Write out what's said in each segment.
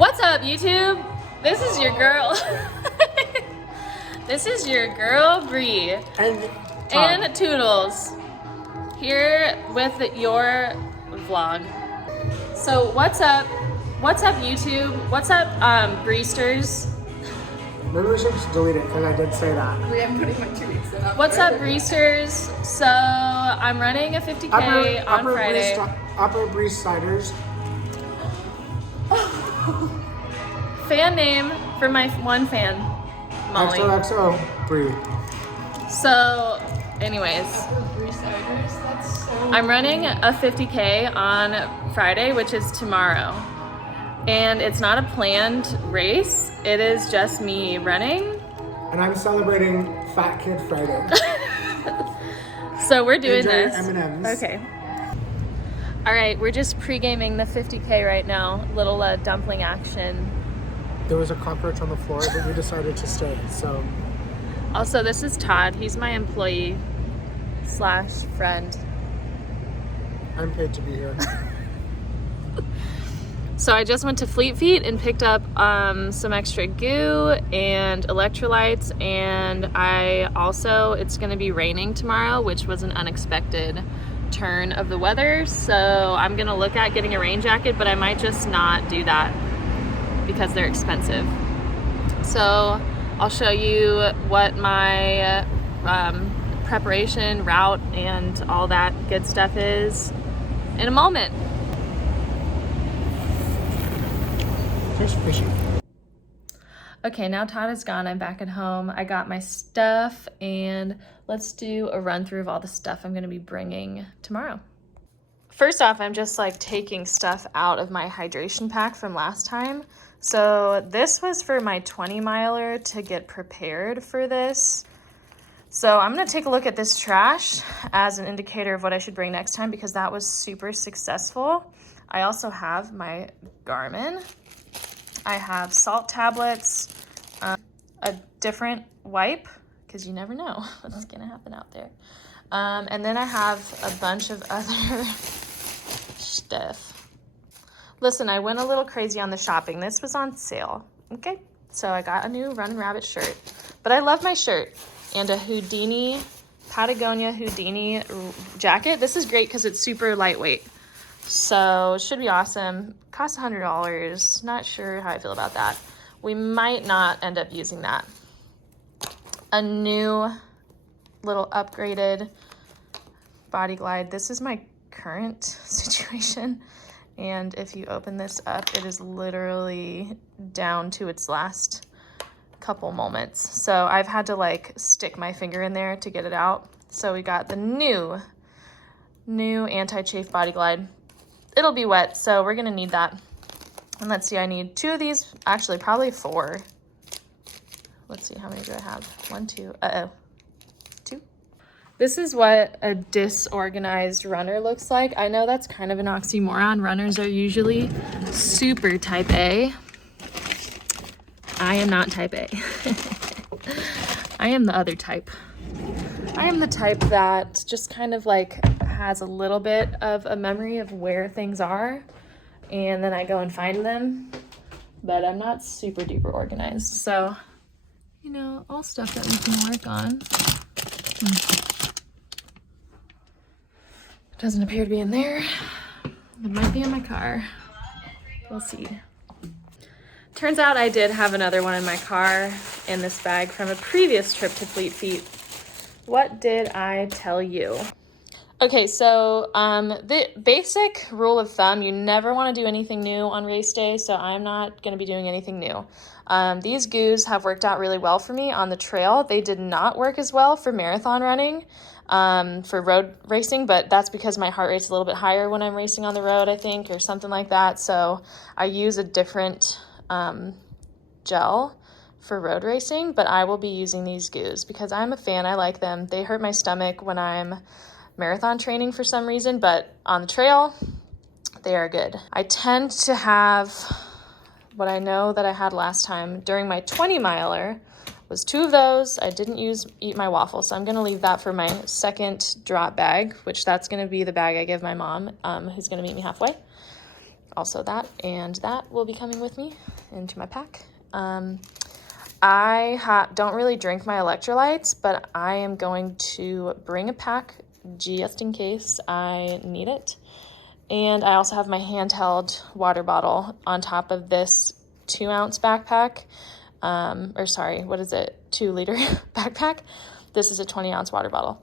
What's up, YouTube? This is your girl. This is your girl, Bree. And Toodles. Here with your vlog. So what's up? What's up, YouTube? What's up, Breesters? Maybe we should just delete it because I did say that. We am putting my 2 weeks in. What's up, Breesters? So I'm running a 50K on Friday. Upper Breeze Sliders. Fan name for my one fan, Molly. XOXO Bree. So, anyways, I'm running a 50K on Friday, which is tomorrow. And it's not a planned race. It is just me running. And I'm celebrating Fat Kid Friday. So we're doing Enjoy this. M&Ms. Okay. All right, we're just pre-gaming the 50K right now. Little dumpling action. There was a cockroach on the floor, but we decided to stay, so. Also, this is Todd. He's my employee / friend. I'm paid to be here. So I just went to Fleet Feet and picked up some extra goo and electrolytes, and it's gonna be raining tomorrow, which was an unexpected turn of the weather. So I'm gonna look at getting a rain jacket, but I might just not do that because they're expensive. So I'll show you what my preparation, route, and all that good stuff is in a moment. Just fishing. Okay, now Todd is gone. I'm back at home. I got my stuff, and let's do a run through of all the stuff I'm gonna be bringing tomorrow. First off, I'm just like taking stuff out of my hydration pack from last time. So this was for my 20 miler to get prepared for this. So I'm gonna take a look at this trash as an indicator of what I should bring next time because that was super successful. I also have my Garmin. I have salt tablets, a different wipe, because you never know what's gonna happen out there. And then I have a bunch of other stuff. Listen, I went a little crazy on the shopping. This was on sale, okay? So I got a new Running Rabbit shirt, but I love my shirt and a Patagonia Houdini jacket. This is great because it's super lightweight. So it should be awesome. Costs $100. Not sure how I feel about that. We might not end up using that. A new little upgraded Body Glide. This is my current situation. And if you open this up, it is literally down to its last couple moments. So I've had to like stick my finger in there to get it out. So we got the new anti-chafe Body Glide. It'll be wet, so we're gonna need that. And let's see, I need 2 of these, actually probably 4. Let's see, how many do I have? 1, 2, 2. This is what a disorganized runner looks like. I know that's kind of an oxymoron. Runners are usually super type A. I am not type A. I am the other type. I am the type that just kind of like has a little bit of a memory of where things are, and then I go and find them, but I'm not super duper organized. So, you know, all stuff that we can work on. Doesn't appear to be in there. It might be in my car. We'll see. Turns out I did have another one in my car in this bag from a previous trip to Fleet Feet. What did I tell you? Okay, so the basic rule of thumb, you never want to do anything new on race day, so I'm not going to be doing anything new. These goos have worked out really well for me on the trail. They did not work as well for marathon running, for road racing, but that's because my heart rate's a little bit higher when I'm racing on the road, I think, or something like that. So I use a different gel for road racing, but I will be using these goos because I'm a fan. I like them. They hurt my stomach when I'm marathon training for some reason, but on the trail, they are good. I tend to have what I know that I had last time during my 20 miler was 2 of those. I didn't eat my waffle, so I'm gonna leave that for my second drop bag, which that's gonna be the bag I give my mom, who's gonna meet me halfway. also that and that will be coming with me into my pack. I don't really drink my electrolytes, but I am going to bring a pack just in case I need it. And I also have my handheld water bottle on top of this 2-ounce backpack. 2-liter backpack. This is a 20-ounce water bottle.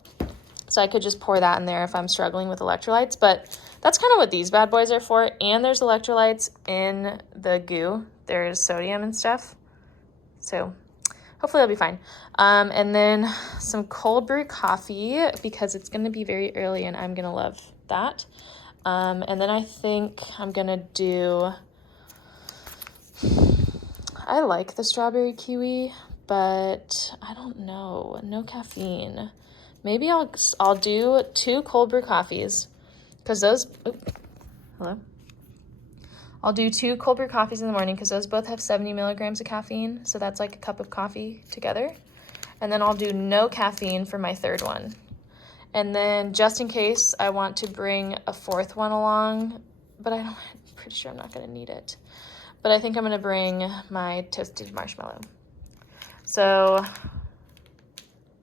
So I could just pour that in there if I'm struggling with electrolytes, but that's kind of what these bad boys are for. And there's electrolytes in the goo. There's sodium and stuff. So hopefully I'll be fine. And then some cold brew coffee because it's going to be very early and I'm going to love that. And then I think I'm going to do, I like the strawberry kiwi, but I don't know, no caffeine. Maybe I'll do 2 cold brew coffees because those, I'll do 2 cold brew coffees in the morning because those both have 70 milligrams of caffeine. So that's like a cup of coffee together. And then I'll do no caffeine for my 3rd one. And then just in case I want to bring a 4th one along, but I'm pretty sure I'm not going to need it. But I think I'm going to bring my toasted marshmallow. So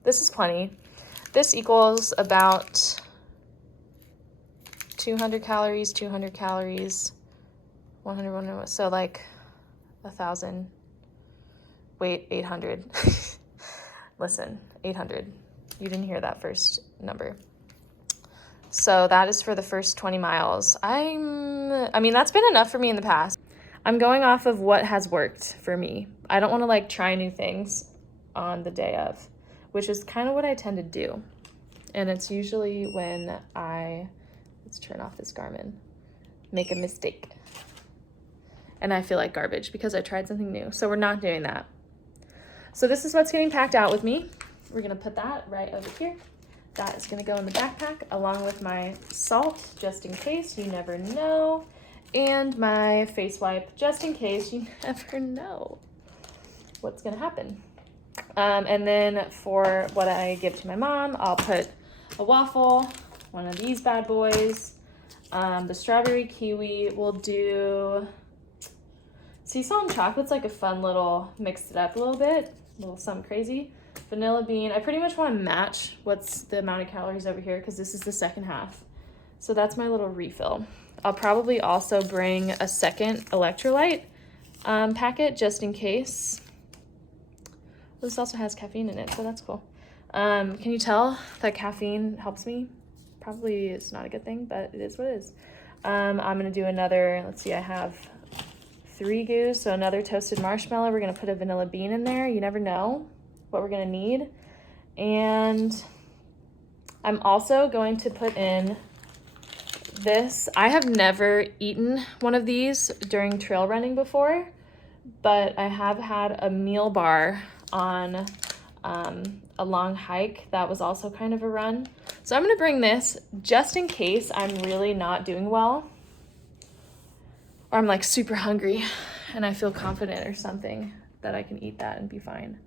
this is plenty. This equals about 200 calories, 100, so like 1,000. Wait, 800. Listen, 800. You didn't hear that first number. So that is for the first 20 miles. I mean, that's been enough for me in the past. I'm going off of what has worked for me. I don't want to like try new things on the day of, which is kind of what I tend to do. And it's usually when let's turn off this Garmin, make a mistake. And I feel like garbage because I tried something new. So we're not doing that. So this is what's getting packed out with me. We're gonna put that right over here. That is gonna go in the backpack along with my salt, just in case, you never know. And my face wipe, just in case, you never know what's gonna happen. And then for what I give to my mom, I'll put a waffle, one of these bad boys, the strawberry kiwi. We'll do sea salt and chocolate's like a fun little, mixed it up a little bit, a little something crazy. Vanilla bean, I pretty much want to match what's the amount of calories over here because this is the second half. So that's my little refill. I'll probably also bring a second electrolyte packet just in case. This also has caffeine in it, so that's cool. Can you tell that caffeine helps me? Probably it's not a good thing, but it is what it is. I'm gonna do another, let's see, I have 3 goos, so another toasted marshmallow. We're gonna put a vanilla bean in there. You never know what we're gonna need. And I'm also going to put in this. I have never eaten one of these during trail running before, but I have had a meal bar on a long hike that was also kind of a run. So I'm gonna bring this just in case I'm really not doing well or I'm like super hungry and I feel confident or something that I can eat that and be fine.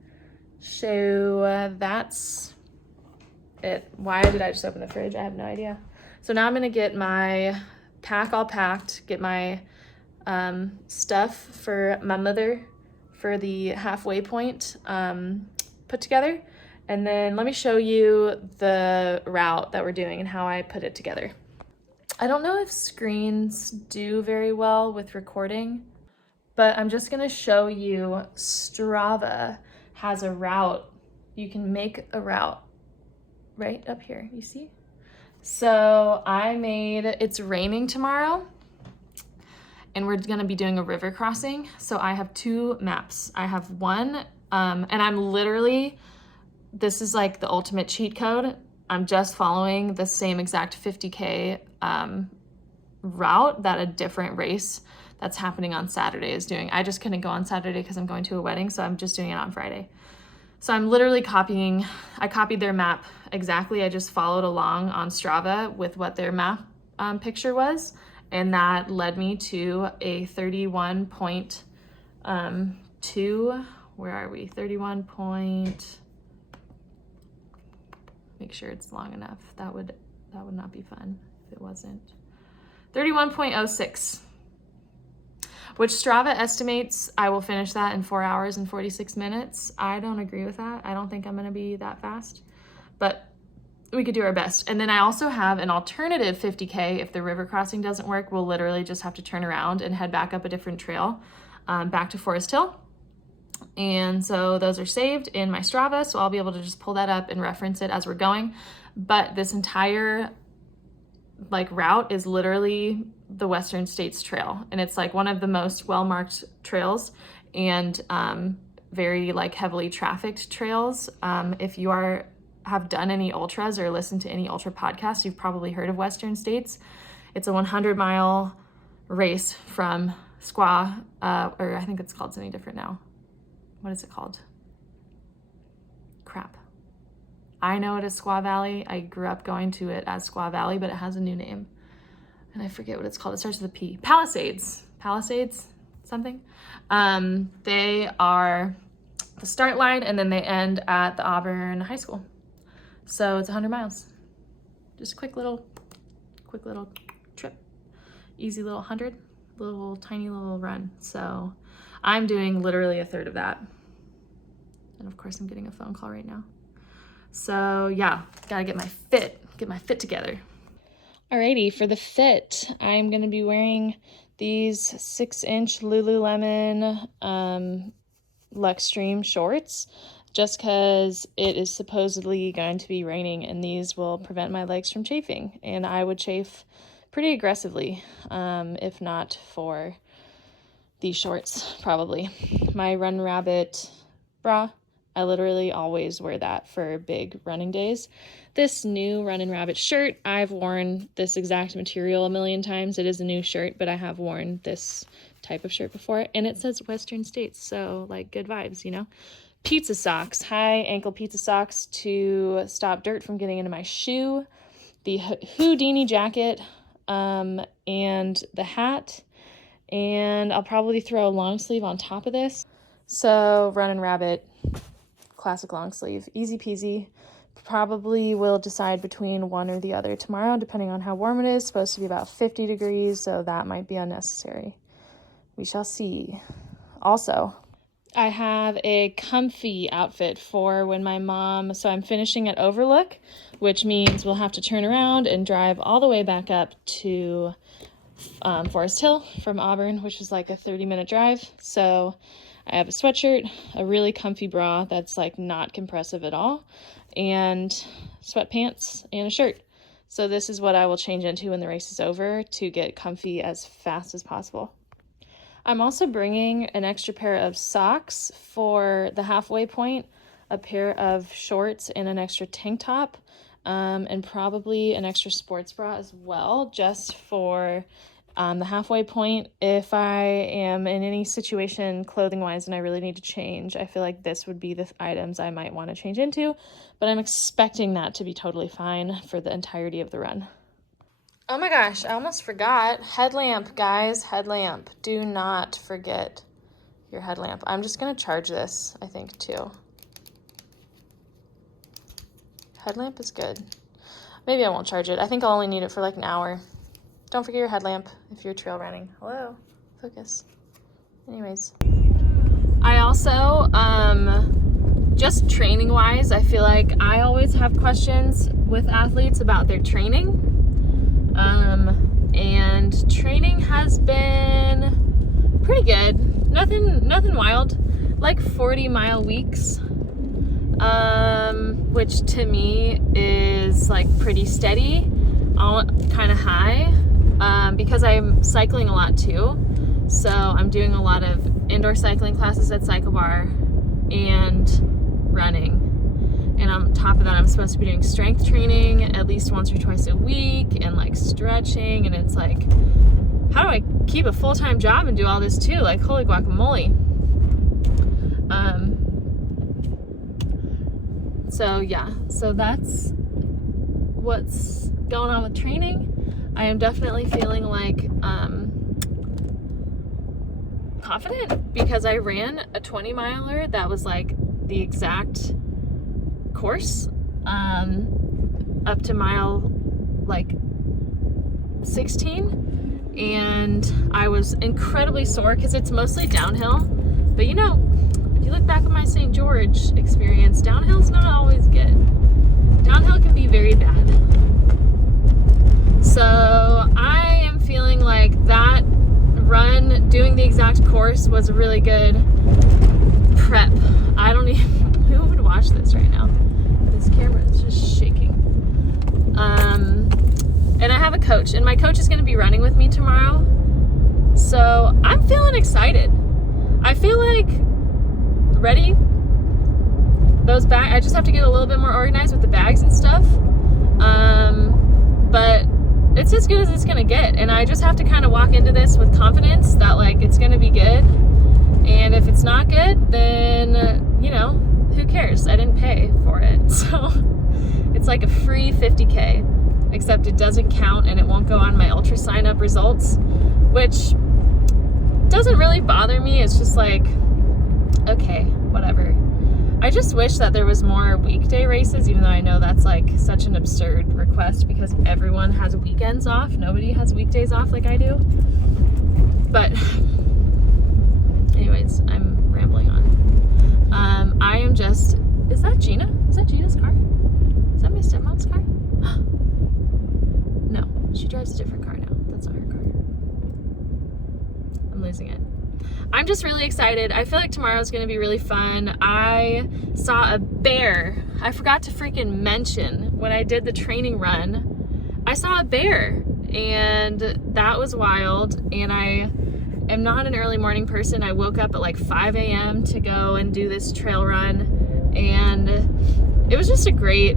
So that's it. Why did I just open the fridge? I have no idea. So now I'm gonna get my pack all packed, get my stuff for my mother for the halfway point put together. And then let me show you the route that we're doing and how I put it together. I don't know if screens do very well with recording, but I'm just gonna show you Strava has a route. You can make a route right up here, you see? So it's raining tomorrow and we're gonna be doing a river crossing. So I have 2 maps. I have one, and I'm literally, this is like the ultimate cheat code. I'm just following the same exact 50K route that a different race that's happening on Saturday is doing. I just couldn't go on Saturday because I'm going to a wedding, so I'm just doing it on Friday. So I'm literally I copied their map exactly. I just followed along on Strava with what their map picture was, and that led me to a 31.2, where are we? 31 point, make sure it's long enough. That would not be fun if it wasn't. 31.06. which Strava estimates I will finish that in 4 hours and 46 minutes. I don't agree with that. I don't think I'm gonna be that fast, but we could do our best. And then I also have an alternative 50K if the river crossing doesn't work. We'll literally just have to turn around and head back up a different trail, back to Forest Hill. And so those are saved in my Strava, so I'll be able to just pull that up and reference it as we're going. But this entire like route is literally the Western States Trail, and it's like one of the most well-marked trails and very like heavily trafficked trails. If you have done any ultras or listened to any ultra podcasts, you've probably heard of Western States. It's a 100-mile race from Squaw, or I think it's called something different now. What is it called? Crap. I know it as Squaw Valley. I grew up going to it as Squaw Valley, but it has a new name. And I forget what it's called. It starts with a P. Palisades. Palisades something. They are the start line, and then they end at the Auburn High School. So it's 100 miles. Just quick little trip. Easy little 100, little tiny little run. So I'm doing literally a third of that. And of course I'm getting a phone call right now. So yeah, gotta get my fit together. Alrighty, for the fit, I'm gonna be wearing these 6-inch Lululemon Luxtreme shorts, just because it is supposedly going to be raining, and these will prevent my legs from chafing. And I would chafe pretty aggressively, if not for these shorts, probably. My Run Rabbit bra, I literally always wear that for big running days. This new Runnin' Rabbit shirt, I've worn this exact material a million times. It is a new shirt, but I have worn this type of shirt before, and it says Western States, so like good vibes, you know? Pizza socks, high ankle pizza socks to stop dirt from getting into my shoe. The Houdini jacket, and the hat, and I'll probably throw a long sleeve on top of this. So Runnin' Rabbit, classic long sleeve, easy peasy. Probably will decide between one or the other tomorrow, depending on how warm it is. It's supposed to be about 50 degrees, so that might be unnecessary. We shall see. Also, I have a comfy outfit for when my mom, so I'm finishing at Overlook, which means we'll have to turn around and drive all the way back up to Forest Hill from Auburn, which is like a 30-minute drive. So I have a sweatshirt, a really comfy bra that's like not compressive at all, and sweatpants and a shirt. So this is what I will change into when the race is over to get comfy as fast as possible. I'm also bringing an extra pair of socks for the halfway point, a pair of shorts and an extra tank top, and probably an extra sports bra as well, just for the halfway point. If I am in any situation clothing-wise and I really need to change, I feel like this would be the items I might want to change into, but I'm expecting that to be totally fine for the entirety of the run. Oh my gosh, I almost forgot. Headlamp, guys, headlamp. Do not forget your headlamp. I'm just gonna charge this, I think, too. Headlamp is good. Maybe I won't charge it. I think I'll only need it for like an hour. Don't forget your headlamp if you're trail running. Hello, focus. Anyways. I also, just training wise, I feel like I always have questions with athletes about their training. And training has been pretty good. Nothing wild. Like 40-mile weeks, which to me is like pretty steady, kind of high, because I'm cycling a lot too. So I'm doing a lot of indoor cycling classes at Cycle Bar and running. And on top of that, I'm supposed to be doing strength training at least once or twice a week and like stretching. And it's like, how do I keep a full-time job and do all this too? Like, holy guacamole. So yeah, so that's what's going on with training. I am definitely feeling like confident because I ran a 20-miler that was like the exact course up to mile like 16, and I was incredibly sore because it's mostly downhill. But you know, if you look back at my St. George experience, downhill's not always good. Downhill can be very bad. So I am feeling like that run, doing the exact course, was a really good prep. I don't even, who would watch this right now? This camera is just shaking. And I have a coach, and my coach is going to be running with me tomorrow. So I'm feeling excited. I feel like ready. Those bags, I just have to get a little bit more organized with the bags and stuff. But it's as good as it's gonna get, and I just have to kind of walk into this with confidence that like it's gonna be good. And if it's not good, then you know, who cares? I didn't pay for it. So it's like a free 50K, except it doesn't count and it won't go on my ultra sign up results, which doesn't really bother me. It's just like, okay, whatever. I just wish that there was more weekday races, even though I know that's like such an absurd request because everyone has weekends off. Nobody has weekdays off like I do. But anyways, I'm rambling on. I am just, is that Gina? Is that Gina's car? Is that my stepmom's car? No, she drives a different car now. That's not her car. I'm losing it. I'm just really excited. I feel like tomorrow's gonna be really fun. I saw a bear. I forgot to freaking mention when I did the training run, I saw a bear, and that was wild. And I am not an early morning person. I woke up at like 5 a.m. to go and do this trail run, and it was just a great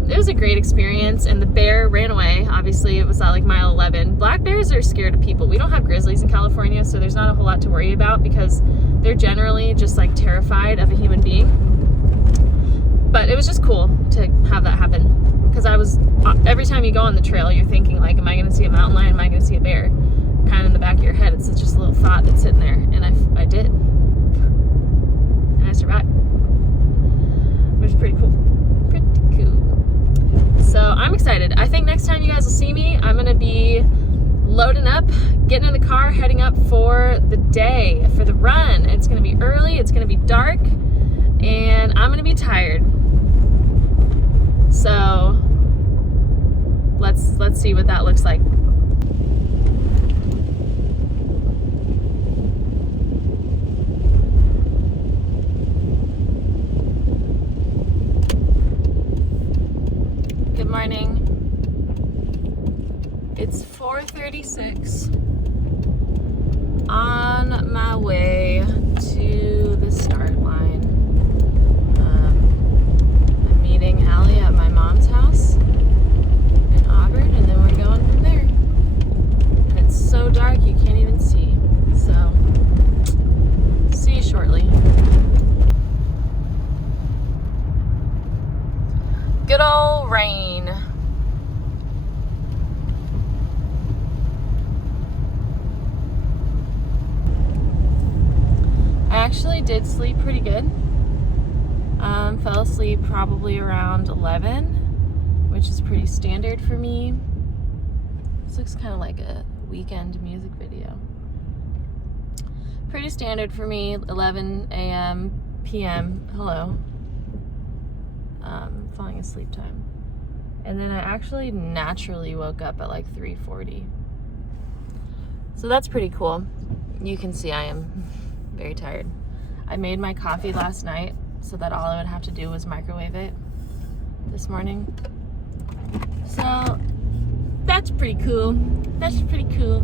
experience. And the bear ran away. Obviously it was at like mile 11. Black bears are scared of people. We don't have grizzlies in California, so there's not a whole lot to worry about because they're generally just like terrified of a human being. But it was just cool to have that happen, because I was, every time you go on the trail you're thinking like, am I gonna see a mountain lion, am I gonna see a bear? Kind of in the back of your head. It's just a little thought that's sitting there, and I did, and I survived, which is pretty cool. So I'm excited. I think next time you guys will see me, I'm gonna be loading up, getting in the car, heading up for the day, for the run. It's gonna be early, it's gonna be dark, and I'm gonna be tired. So let's see what that looks like. Good morning. It's 4:36. On my way to the start line. I'm meeting Allie at my mom's house in Auburn, and then we're going from there. And it's so dark you can't even see. So, see you shortly. Good old rain. I actually did sleep pretty good. Fell asleep probably around 11, which is pretty standard for me. This looks kind of like a weekend music video. Pretty standard for me, 11 a.m., p.m., hello. Falling asleep time. And then I actually naturally woke up at like 3:40. So that's pretty cool. You can see I am very tired. I made my coffee last night so that all I would have to do was microwave it this morning. So that's pretty cool. That's pretty cool.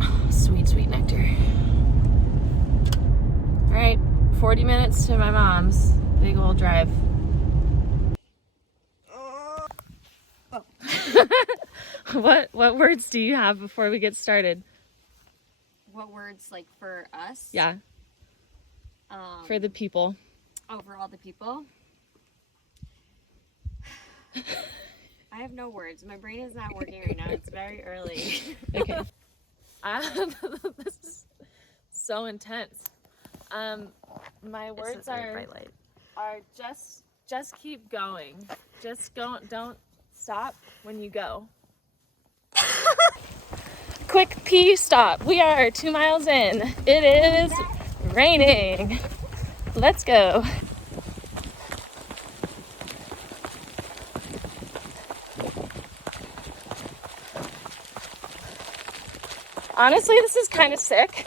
Oh, sweet, sweet nectar. All right, 40 minutes to my mom's. Big old drive. Oh. What words do you have before we get started? What words, like, for us? Yeah. For the people. Oh, for all the people? I have no words. My brain is not working right now. It's very early. Okay. This is so intense. My words are just keep going. Just don't stop when you go. Quick pee stop. We are 2 miles in. It is raining. Let's go. Honestly, this is kind of sick.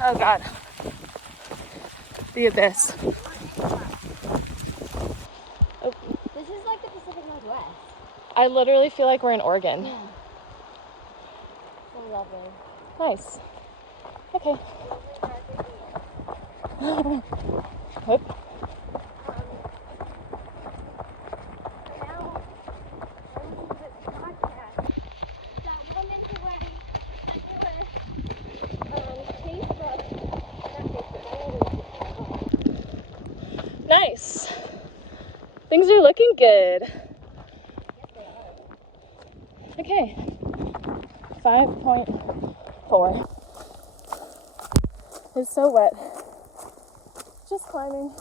Oh God. The abyss. Oh. This is like the Pacific Northwest. I literally feel like we're in Oregon. Yeah. So lovely. Nice. Okay. Whoop. Nice. Things are looking good. Okay. 5.4. It's so wet. Just climbing.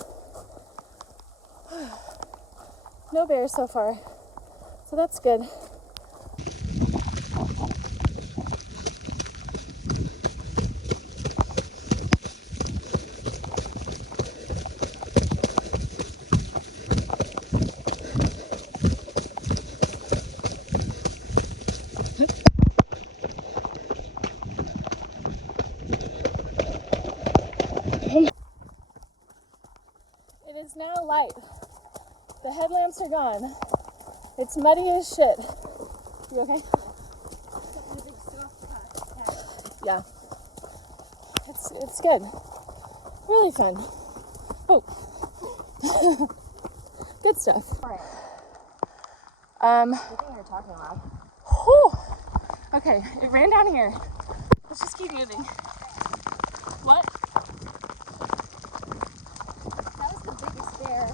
No bears so far, so that's good. It is now light. The headlamps are gone. It's muddy as shit. You okay? Yeah. It's good. Really fun. Oh. Good stuff. Alright. Um, I think you're talking loud. whew. Okay, it ran down here. Let's just keep moving. What? That was the biggest bear.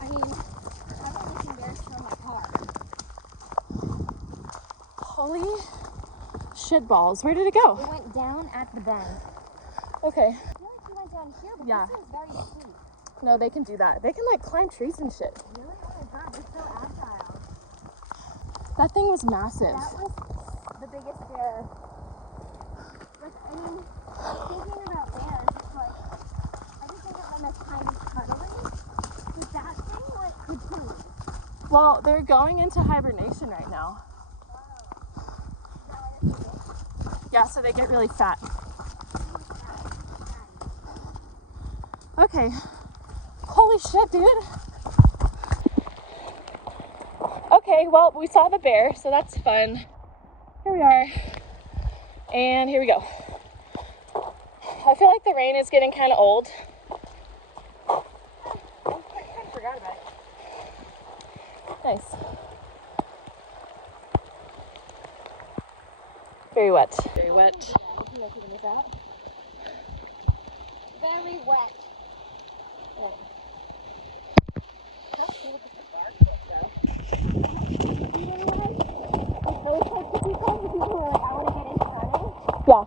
I mean, I've only seen bears from my car. Holy shit balls. Where did it go? It went down at the bend. Okay. I feel like he went down here, but Yeah. this is very steep. No, they can do that. They can like climb trees and shit. Really? Oh my god, they're so agile. That thing was massive. That was the biggest bear. Like, I mean, thinking about bears, it's like, I just think of them as tiny cuddling. But that thing, like, could kill you. Well, they're going into hibernation right now. Yeah, so they get really fat. Okay. Holy shit, dude. Okay, well, we saw the bear, so that's fun. Here we are. And here we go. I feel like the rain is getting kind of old. I kind of forgot about it. Nice. Very wet. Very wet. Very wet. Yeah.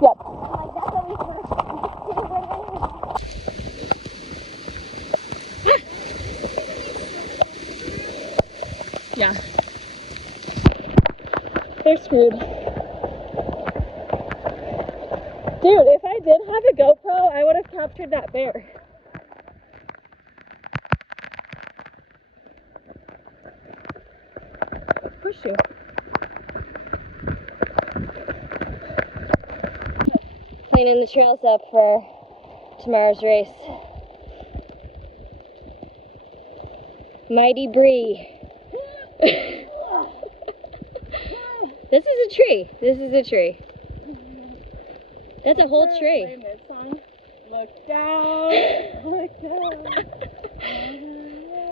Yep. Yeah. They're screwed. Dude, if I did have a GoPro, I would have captured that bear. Push you. Cleaning the trails up for tomorrow's race. Mighty Bree. This is a tree. This is a tree. That's a whole tree. Look down. Look down.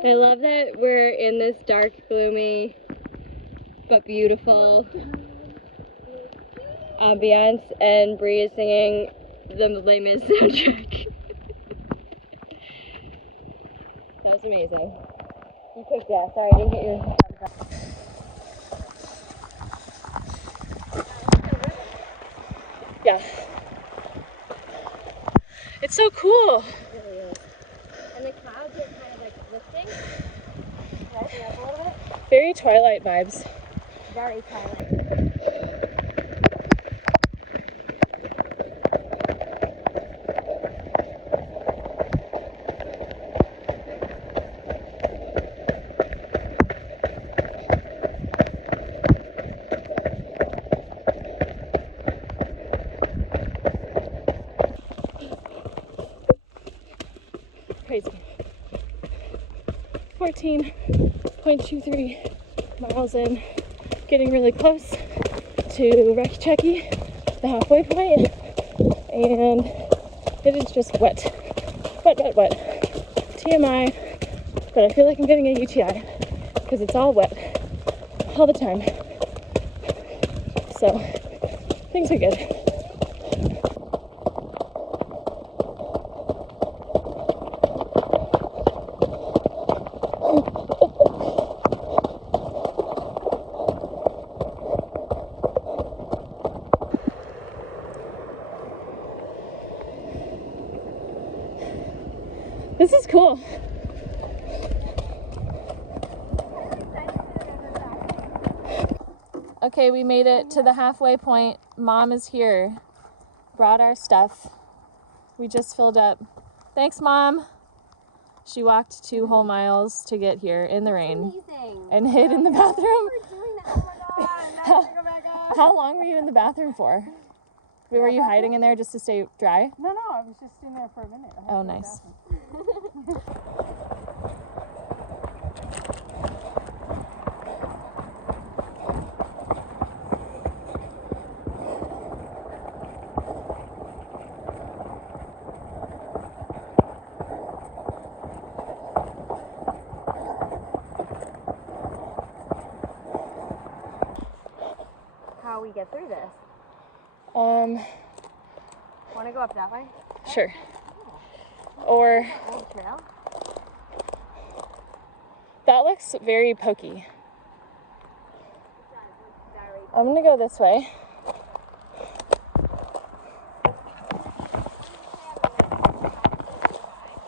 I love that we're in this dark, gloomy, but beautiful ambience, and Bree is singing the Les Mis soundtrack. That was amazing. You picked yeah. Sorry, I didn't get your thumbs up. Yeah. It's so cool. It really is. And the clouds are kind of like lifting. Rising up a little bit. Very Twilight vibes. Very Twilight. Crazy. 14.23 miles in, getting really close to Rekcheki, the halfway point, and it is just wet. Wet. TMI, but I feel like I'm getting a UTI because it's all wet all the time. So things are good. This is cool. Okay, we made it to the halfway point. Mom is here. Brought our stuff. We just filled up. Thanks, Mom. She walked 2 whole miles to get here in the rain. Amazing. And hid in the bathroom. We're doing that. Oh my god. Go back up. How long were you in the bathroom for? Were you hiding in there just to stay dry? No, I was just in there for a minute. Oh, nice. How we get through this? Um, Want to go up that way? sure. Or Old trail? that looks very pokey. I'm gonna go this way.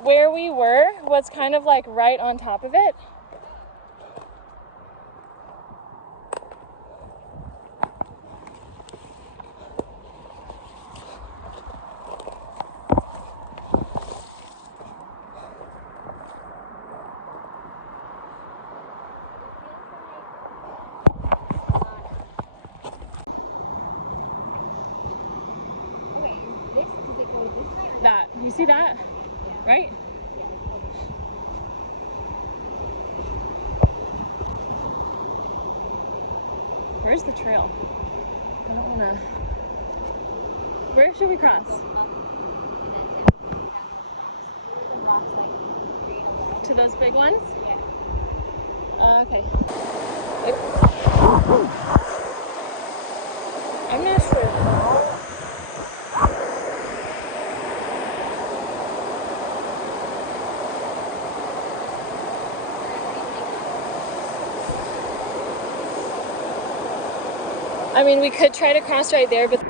Where we were was kind of like right on top of it. That, you see that? Right? Where's the trail? I don't wanna. Where should we cross? To those big ones? Yeah. Okay. I'm not sure. I mean, we could try to cross right there, but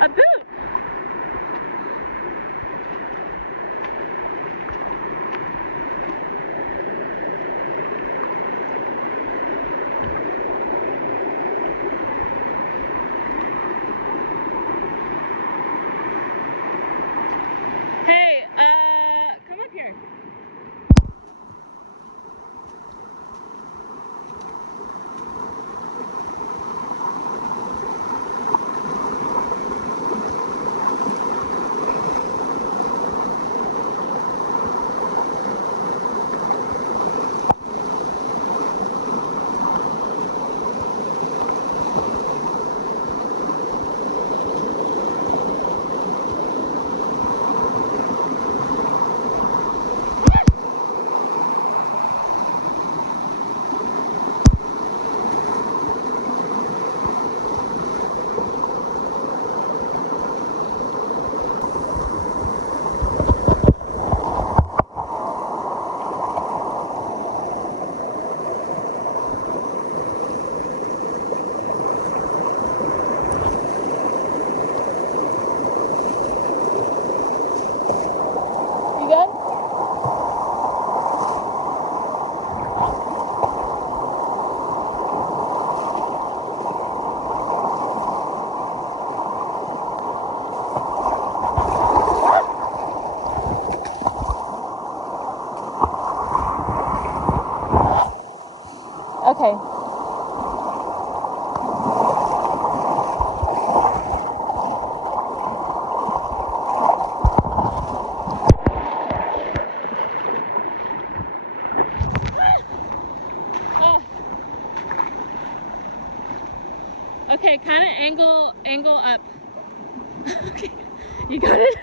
a boot. Hey, come up here. Okay. Okay, kind of angle up. Okay, you got it.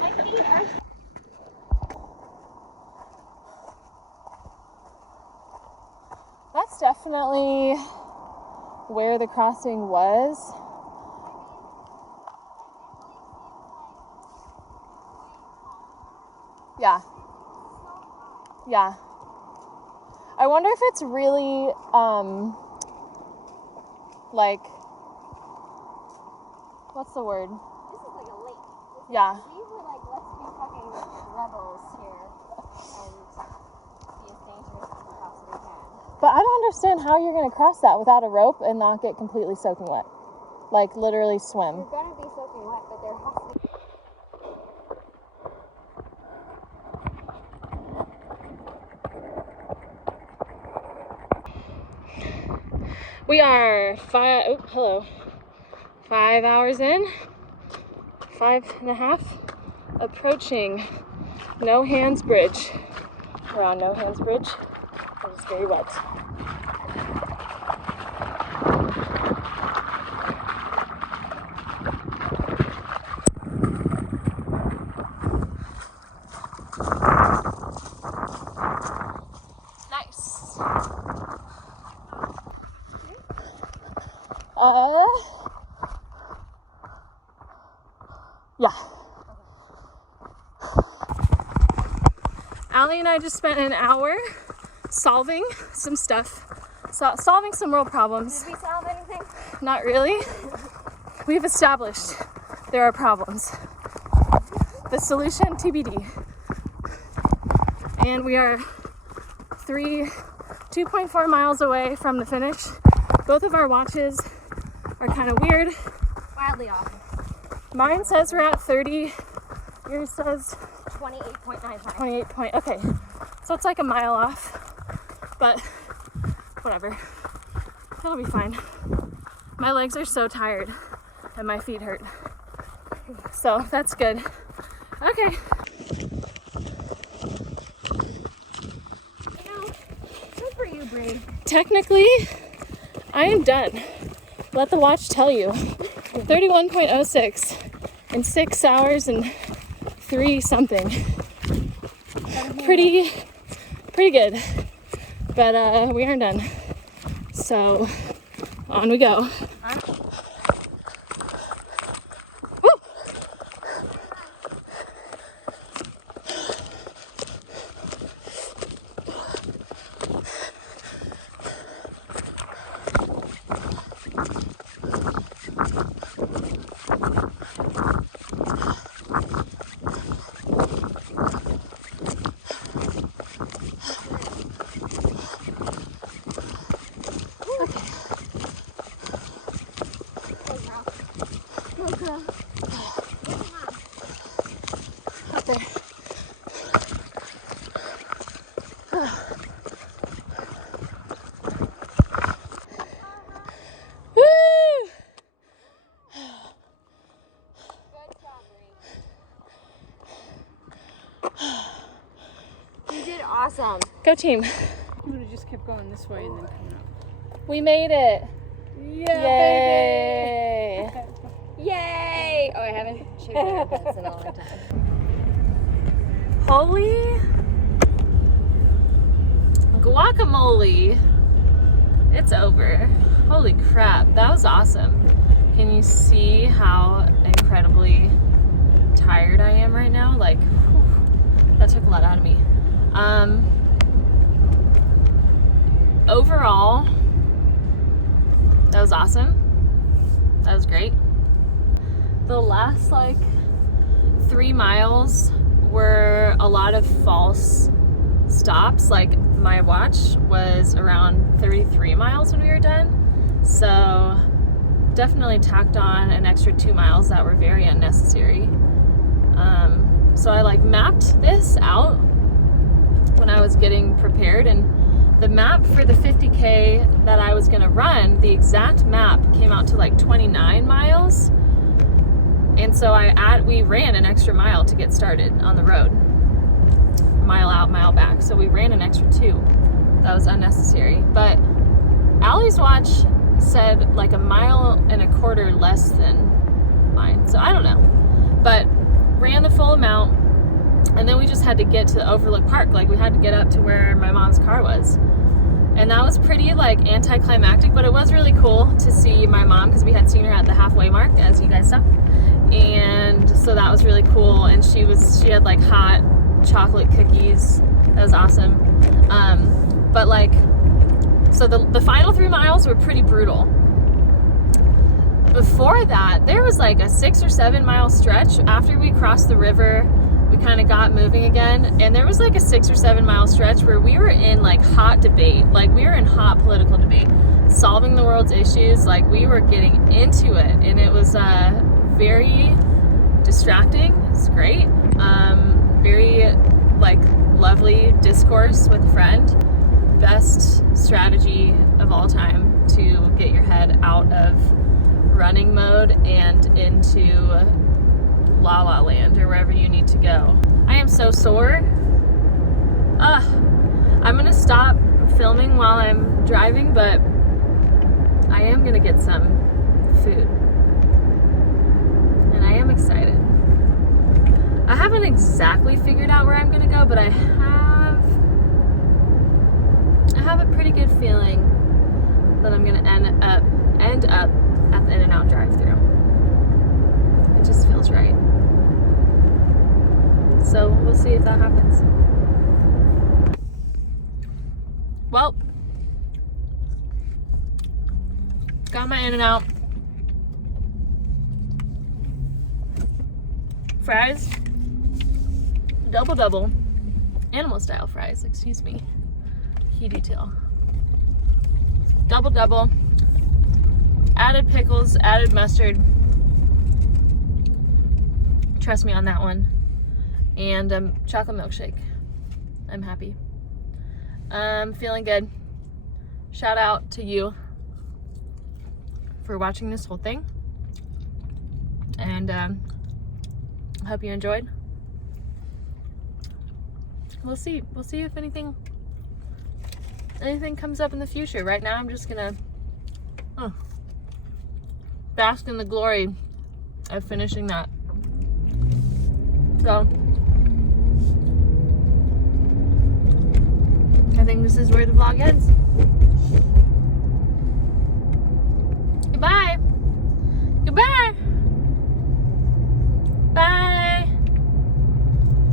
My feet are. That's definitely where the crossing was. Yeah. Yeah. I wonder if it's really, like, what's the word? This is like a lake. Yeah. We were like, let's be fucking rebels here and be as dangerous as we possibly can. But I don't understand how you're going to cross that without a rope and not get completely soaking wet. Like, literally swim. You're gonna be soaking wet, but there has to be. We are 5 hours in, 5.5, approaching No Hands Bridge. We're on No Hands Bridge. It's very wet. Nice. Yeah. Allie and I just spent an hour solving some stuff, solving some real problems. Did we solve anything? Not really. We've established there are problems. The solution TBD. And we are 2.4 miles away from the finish. Both of our watches are kind of weird. Wildly off. Mine says we're at 30. Yours says 28.95. 28 okay. So it's like a mile off. But whatever. It'll be fine. My legs are so tired and my feet hurt. So that's good. Okay. Good for you, Bree. Technically, I am done. Let the watch tell you. 31.06 in 6 hours and 3 something. Pretty good. But we aren't done. So on we go. Woo! Up there. Woo! You did awesome. Go team. We would have just kept going this way and then coming up. We made it. Yeah, Yay. baby! Yay! Oh, I haven't shaved my armpits in a long time. Holy guacamole. It's over. Holy crap. That was awesome. Can you see how incredibly tired I am right now? Like, whew, that took a lot out of me. Overall, that was awesome. That was great. The last like 3 miles were a lot of false stops. Like my watch was around 33 miles when we were done. So definitely tacked on an extra 2 miles that were very unnecessary. So I like mapped this out when I was getting prepared, and the map for the 50K that I was gonna run, the exact map came out to like 29 miles. And so we ran an extra mile to get started on the road. Mile out, mile back. So we ran an extra 2. That was unnecessary. But Allie's watch said like 1.25 miles less than mine. So I don't know. But ran the full amount, and then we just had to get to the Overlook Park. Like we had to get up to where my mom's car was. And that was pretty like anticlimactic, but it was really cool to see my mom, because we had seen her at the halfway mark, as you guys saw. And so that was really cool. And she had like hot chocolate cookies. That was awesome. But like, so the final 3 miles were pretty brutal. Before that, there was like a 6 or 7 mile stretch after we crossed the river. We kind of got moving again, and there was like a 6 or 7 mile stretch where we were in like hot debate. Like we were in hot political debate, solving the world's issues. Like we were getting into it, and it was very distracting. It's great. Very like lovely discourse with a friend. Best strategy of all time to get your head out of running mode and into La La Land or wherever you need to go. I am so sore. I'm gonna stop filming while I'm driving, but I am gonna get some food. And I am excited. I haven't exactly figured out where I'm gonna go, but I have a pretty good feeling that I'm gonna end up at the In-N-Out drive-thru. It just feels right. So we'll see if that happens. Well, got my In-N-Out. Fries. Double. Animal style fries, excuse me. Key detail. Double. Added pickles, added mustard. Trust me on that one. And chocolate milkshake. I'm happy. Feeling good. Shout out to you for watching this whole thing. And I hope you enjoyed. We'll see if anything comes up in the future. Right now I'm just gonna bask in the glory of finishing that. So I think this is where the vlog ends.